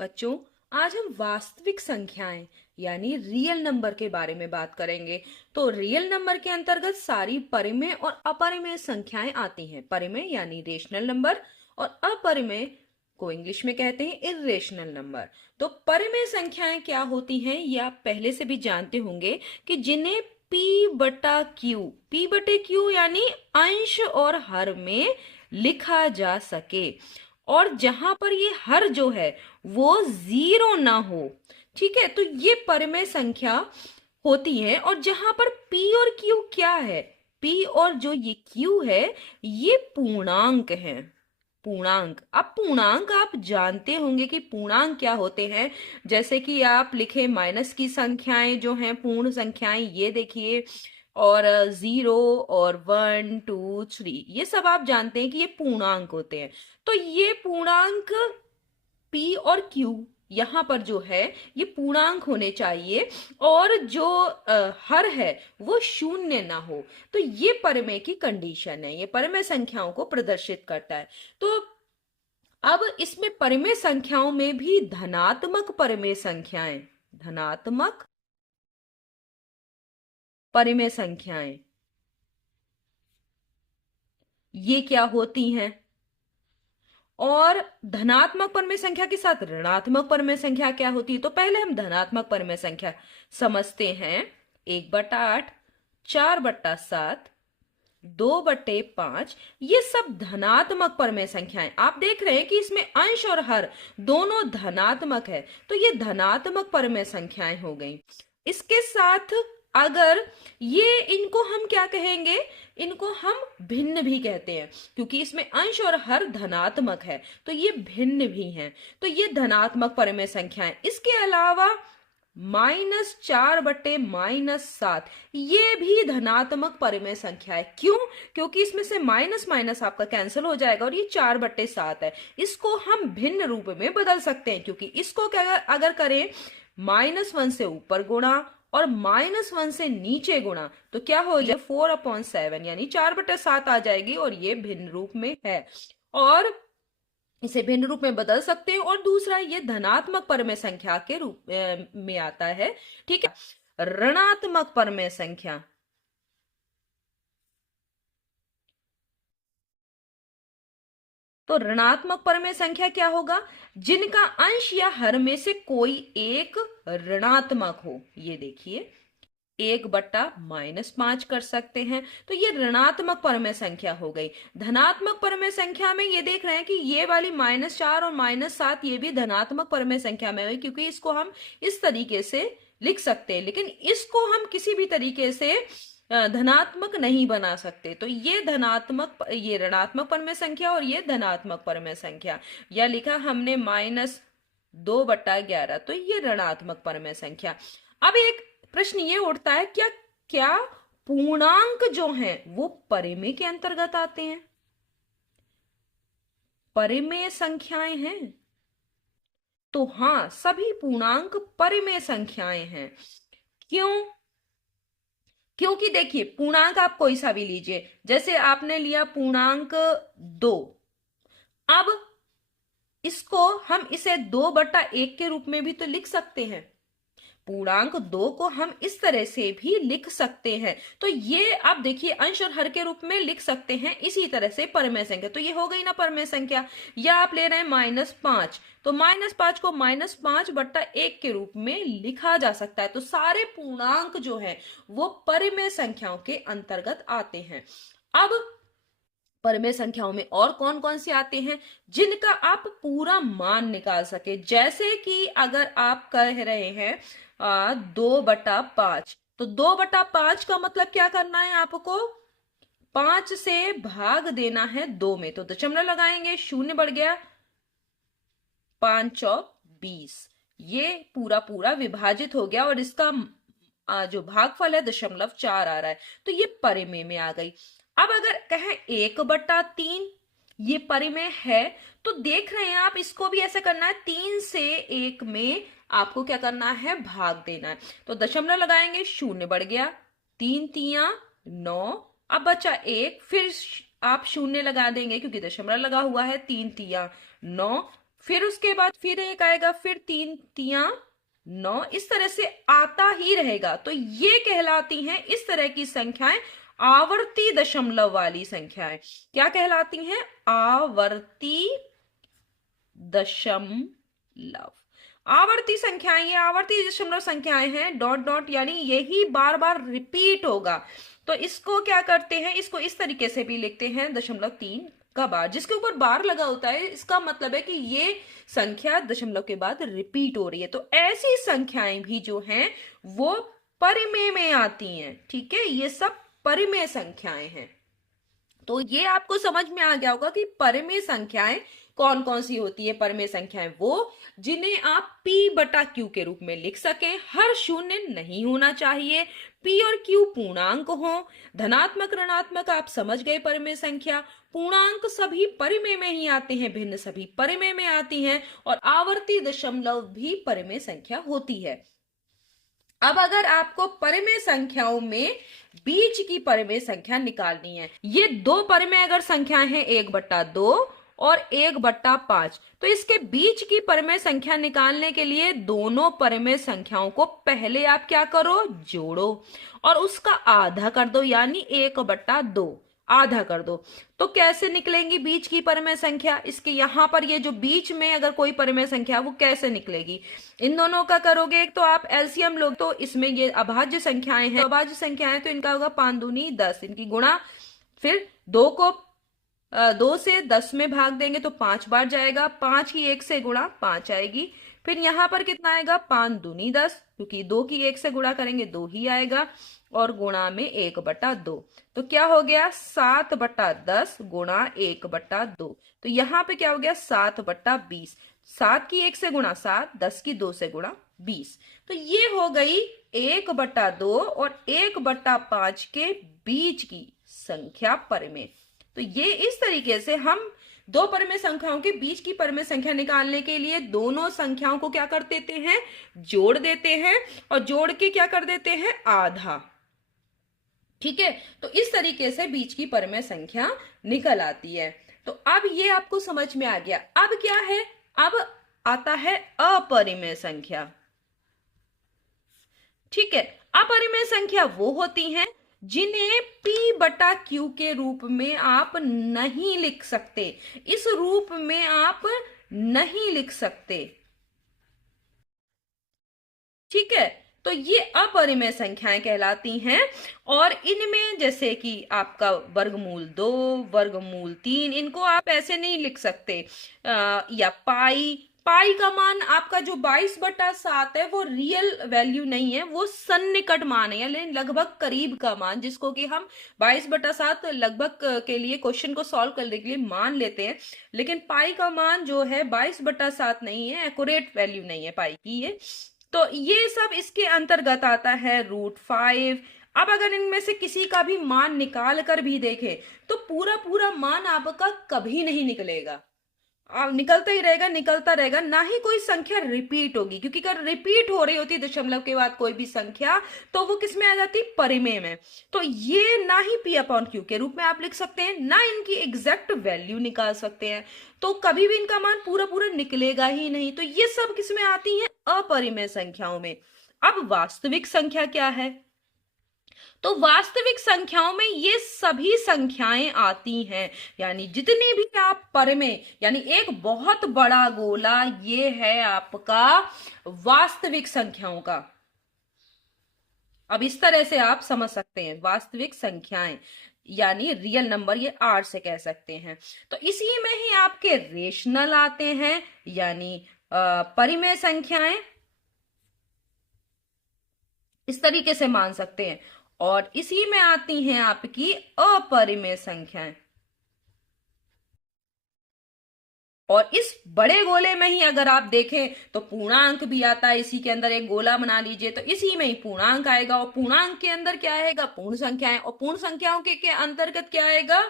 बच्चों, आज हम वास्तविक संख्याएं यानी रियल नंबर के बारे में बात करेंगे। तो रियल नंबर के अंतर्गत सारी परिमेय और अपरिमेय संख्याएं आती हैं। परिमेय यानी रेशनल नंबर और अपरिमेय को इंग्लिश में कहते हैं इर्रेशनल नंबर। तो परिमेय संख्याएं क्या होती हैं ये आप पहले से भी जानते होंगे कि जिन्हें पी बटे क्यू यानी अंश और हर में लिखा जा सके, और जहां पर ये हर जो है वो जीरो ना हो। ठीक है, तो ये परिमेय संख्या होती है। और जहां पर पी और क्यू क्या है, पी और जो ये क्यू है ये पूर्णांक है। पूर्णांक, अब पूर्णांक आप जानते होंगे कि पूर्णांक क्या होते हैं। जैसे कि आप लिखे माइनस की संख्याएं जो हैं पूर्ण संख्याएं, ये देखिए, और 0 और 1 2 3, ये सब आप जानते हैं कि ये पूर्णांक होते हैं। तो ये पूर्णांक P और Q यहां पर जो है ये पूर्णांक होने चाहिए, और जो हर है वो शून्य ना हो। तो ये परिमेय की कंडीशन है, ये परिमेय संख्याओं को प्रदर्शित करता है। तो अब इसमें परिमेय संख्याओं में भी धनात्मक परिमेय संख्याएं, धनात्मक परिमेय संख्याएं ये क्या होती हैं, और धनात्मक परिमेय संख्या के साथ ऋणात्मक परिमेय संख्या क्या होती है। तो पहले हम धनात्मक परिमेय संख्या समझते हैं। 1/8, 4/7, 2/5, ये सब धनात्मक परिमेय संख्याएं। आप देख रहे हैं कि इसमें अंश और हर दोनों धनात्मक है, तो ये धनात्मक परिमेय संख्याएं हो गई। इसके साथ अगर ये, इनको हम क्या कहेंगे, इनको हम भिन्न भी कहते हैं, क्योंकि इसमें अंश और हर धनात्मक है तो ये भिन्न भी हैं। तो ये धनात्मक परिमेय संख्याएं। इसके अलावा -4/-7 ये भी धनात्मक परिमेय संख्या है। क्यों? क्योंकि इसमें से माइनस माइनस आपका कैंसिल हो जाएगा और ये 4/7 है। इसको हम भिन्न रूप में बदल सकते हैं, क्योंकि इसको क्या अगर करें -1 से ऊपर गुणा और -1 से नीचे गुणा तो क्या हो जाए 4/7 यानी 4/7 आ जाएगी, और ये भिन्न रूप में है और इसे भिन्न रूप में बदल सकते हैं। और दूसरा, ये धनात्मक परिमेय संख्या के रूप में आता है। ठीक है, ऋणात्मक परिमेय संख्या, तो ऋणात्मक परिमेय संख्या क्या होगा, जिनका अंश या हर में से कोई एक ऋणात्मक हो। ये देखिए 1/-5 कर सकते हैं, तो ये ऋणात्मक परिमेय संख्या हो गई। धनात्मक परिमेय संख्या में ये देख रहे हैं कि ये वाली -4 और -7 ये भी धनात्मक परिमेय संख्या में हुई, क्योंकि इसको हम इस तरीके से लिख सकते हैं, लेकिन इसको हम किसी भी तरीके से धनात्मक नहीं बना सकते। तो ये धनात्मक, ये ऋणात्मक परिमेय संख्या और ये धनात्मक परिमेय संख्या, या लिखा हमने -2/11, तो ये ऋणात्मक परिमेय संख्या। अब एक प्रश्न ये उठता है, क्या क्या पूर्णांक जो हैं वो परिमेय के अंतर्गत आते हैं? परिमेय संख्याएं हैं, तो हाँ, सभी पूर्णांक परिमेय संख्याएं हैं। क्यों? क्योंकि देखिए, पूर्णांक आप कोई सा भी लीजिए, जैसे आपने लिया पूर्णांक 2, अब इसको हम इसे 2/1 के रूप में भी तो लिख सकते हैं। पूर्णांक 2 को हम इस तरह से भी लिख सकते हैं। तो ये आप देखिए अंश और हर के रूप में लिख सकते हैं इसी तरह से परिमेय संख्या। तो ये हो गई ना परिमेय संख्या। या आप ले रहे हैं -5, तो -5 को -5/1 के रूप में लिखा जा सकता है। तो सारे पूर्णांक जो है वो परिमेय संख्याओं के अंतर्गत आते हैं। अब परिमेय संख्याओं में और कौन कौन से आते हैं जिनका आप पूरा मान निकाल सके। जैसे कि अगर आप कह रहे हैं 2/5, तो 2/5 का मतलब क्या करना है आपको, 5 से भाग देना है 2 में, तो दशमलव लगाएंगे, 0 बढ़ गया, 5/20, ये पूरा पूरा विभाजित हो गया और इसका जो भागफल है 0.4 आ रहा है, तो ये परिमेय में आ गई। अब अगर कहें 1/3 ये परिमेय है, तो देख रहे हैं आप, इसको भी ऐसे करना है, 3 से 1 में आपको क्या करना है, भाग देना है। तो दशमलव लगाएंगे, 0 बढ़ गया, 3 तिया 9, अब बचा 1, फिर आप 0 लगा देंगे क्योंकि दशमलव लगा हुआ है, 3 तिया 9, फिर उसके बाद फिर एक आएगा, फिर 3 तिया 9, इस तरह से आता ही रहेगा। तो ये कहलाती हैं इस तरह की संख्याएं आवर्ती दशमलव वाली संख्याएं। क्या कहलाती हैं? आवर्ती दशमलव। आवर्ती संख्याएं, ये आवर्ती दशमलव संख्याएं हैं, डॉट डॉट, यानी यही बार बार रिपीट होगा। तो इसको क्या करते हैं, इसको इस तरीके से भी लिखते हैं 0.3 का बार, जिसके ऊपर बार लगा होता है इसका मतलब है कि ये संख्या दशमलव के बाद रिपीट हो रही है। तो ऐसी संख्याएं भी जो हैं वो परिमेय में आती हैं। ठीक है, ये सब परिमेय संख्याएं हैं। तो ये आपको समझ में आ गया होगा कि परिमेय संख्याएं कौन कौन सी होती है। परिमेय संख्याएं वो जिन्हें आप P बटा Q के रूप में लिख सकें, हर शून्य नहीं होना चाहिए, P और Q पूर्णांक हो, धनात्मक ऋणात्मक आप समझ गए परिमेय संख्या, पूर्णांक सभी परिमेय में ही आते हैं, भिन्न सभी परिमेय में आती हैं, और आवर्ती दशमलव भी परिमेय संख्या होती है। अब अगर आपको परिमेय संख्याओं में बीच की परिमेय संख्या निकालनी है, ये दो परिमेय अगर संख्याएं हैं 1/2 और 1/5, तो इसके बीच की परिमेय संख्या निकालने के लिए दोनों परिमेय संख्याओं को पहले आप क्या करो, जोड़ो और उसका आधा कर दो, यानी 1/2 आधा कर दो। तो कैसे निकलेंगी बीच की परिमेय संख्या? इसके यहां पर ये जो बीच में अगर कोई परिमेय संख्या वो कैसे निकलेगी? इन दोनों का करोगे तो आप एलसीएम लोग, तो इसमें ये अभाज्य संख्याएं हैं, अभाज्य संख्याएं तो इनका होगा 5 दूनी 10, इनकी गुणा, फिर 2 को 2 से 10 में भाग देंगे तो 5 बार जाएगा, 5 की 1 से गुणा 5 आएगी, फिर यहां पर कितना आएगा 5 दूनी 10, क्योंकि 2 की 1 से गुणा करेंगे 2 ही आएगा, और गुणा में 1/2, तो क्या हो गया 7/10 गुणा 1/2, तो यहां पे क्या हो गया 7/20, 7 की 1 से गुणा 7, 10 की 2 से गुणा 20, तो ये हो गई 1/2 और 1/5 के बीच की संख्या परिमेय। तो ये इस तरीके से हम दो परिमेय संख्याओं के बीच की परिमेय संख्या निकालने के लिए दोनों संख्याओं को क्या कर देते हैं, जोड़ देते हैं, और जोड़ के क्या कर देते हैं, आधा। ठीक है, तो इस तरीके से बीच की परिमेय संख्या निकल आती है। तो अब ये आपको समझ में आ गया। अब क्या है, अब आता है अपरिमेय संख्या। ठीक है, अपरिमेय संख्या वो होती हैं जिन्हें P बटा Q के रूप में आप नहीं लिख सकते, इस रूप में आप नहीं लिख सकते। ठीक है, तो ये अपरिमेय संख्याएं कहलाती हैं, और इनमें जैसे कि आपका वर्गमूल 2, वर्गमूल 3, इनको आप ऐसे नहीं लिख सकते, या पाई का मान आपका जो 22/7 है वो रियल वैल्यू नहीं है, वो सन्निकट मान है, यानी लगभग करीब का मान, जिसको कि हम 22/7 लगभग के लिए क्वेश्चन को सॉल्व करने के लिए मान लेते हैं, लेकिन पाई का मान जो है 22/7 नहीं है, एक्यूरेट वैल्यू नहीं है पाई की ये। तो ये सब इसके अंतर्गत आता है, √5। अब अगर इनमें से किसी का भी मान निकाल कर भी देखें तो पूरा पूरा मान आपका कभी नहीं निकलेगा, निकलता ही रहेगा, निकलता रहेगा, ना ही कोई संख्या रिपीट होगी, क्योंकि अगर रिपीट हो रही होती दशमलव के बाद कोई भी संख्या तो वो किस में आ जाती, परिमेय में। तो ये ना ही P/Q के रूप में आप लिख सकते हैं, ना इनकी एग्जैक्ट वैल्यू निकाल सकते हैं, तो कभी भी इनका मान पूरा पूरा निकलेगा ही नहीं। तो ये सब किस में आती है, अपरिमेय संख्याओं में। अब वास्तविक संख्या क्या है, तो वास्तविक संख्याओं में ये सभी संख्याएं आती हैं, यानी जितनी भी आप परिमेय, यानी एक बहुत बड़ा गोला ये है आपका वास्तविक संख्याओं का। अब इस तरह से आप समझ सकते हैं, वास्तविक संख्याएं यानी रियल नंबर, ये R से कह सकते हैं। तो इसी में ही आपके रेशनल आते हैं, यानी परिमेय संख्याएं, इस तरीके से मान सकते हैं, और इसी में आती हैं आपकी अपरिमेय संख्याएं। और इस बड़े गोले में ही अगर आप देखें तो पूर्णांक भी आता है, इसी के अंदर एक गोला बना लीजिए तो इसी में ही पूर्णांक आएगा, और पूर्णांक के अंदर क्या आएगा, पूर्ण संख्याएं, और पूर्ण संख्याओं के अंतर्गत क्या आएगा,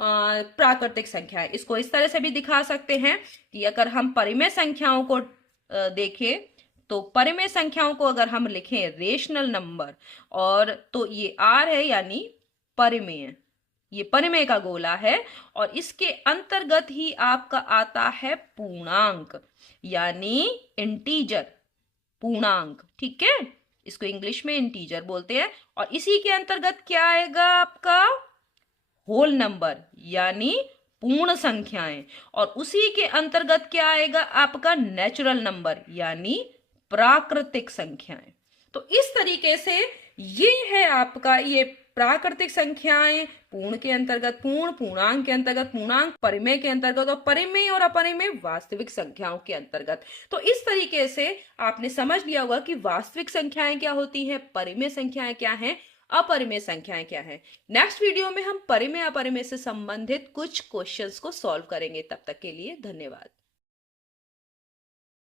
प्राकृतिक संख्याएं। इसको इस तरह से भी दिखा सकते हैं कि अगर हम परिमेय संख्याओं को देखें तो परिमेय संख्याओं को अगर हम लिखें रेशनल नंबर, और तो ये R है यानी परिमेय, ये परिमेय का गोला है और इसके अंतर्गत ही आपका आता है पूर्णांक यानी इंटीजर, पूर्णांक। ठीक है, इसको इंग्लिश में इंटीजर बोलते हैं। और इसी के अंतर्गत क्या आएगा आपका होल नंबर यानी पूर्ण संख्याएं, और उसी के अंतर्गत क्या आएगा आपका नेचुरल नंबर यानी प्राकृतिक संख्याएं। तो इस तरीके से ये है आपका ये प्राकृतिक संख्याएं, पूर्ण के अंतर्गत पूर्ण, पूर्णांक के अंतर्गत पूर्णांक, परिमेय के अंतर्गत और परिमेय और अपरिमेय वास्तविक संख्याओं के अंतर्गत। तो इस तरीके से आपने समझ लिया होगा कि वास्तविक संख्याएं क्या होती हैं, परिमेय संख्याएं क्या हैं, अपरिमेय संख्याएं क्या हैं। नेक्स्ट वीडियो में हम परिमेय अपरिमेय से संबंधित कुछ क्वेश्चंस को सॉल्व करेंगे। तब तक के लिए धन्यवाद।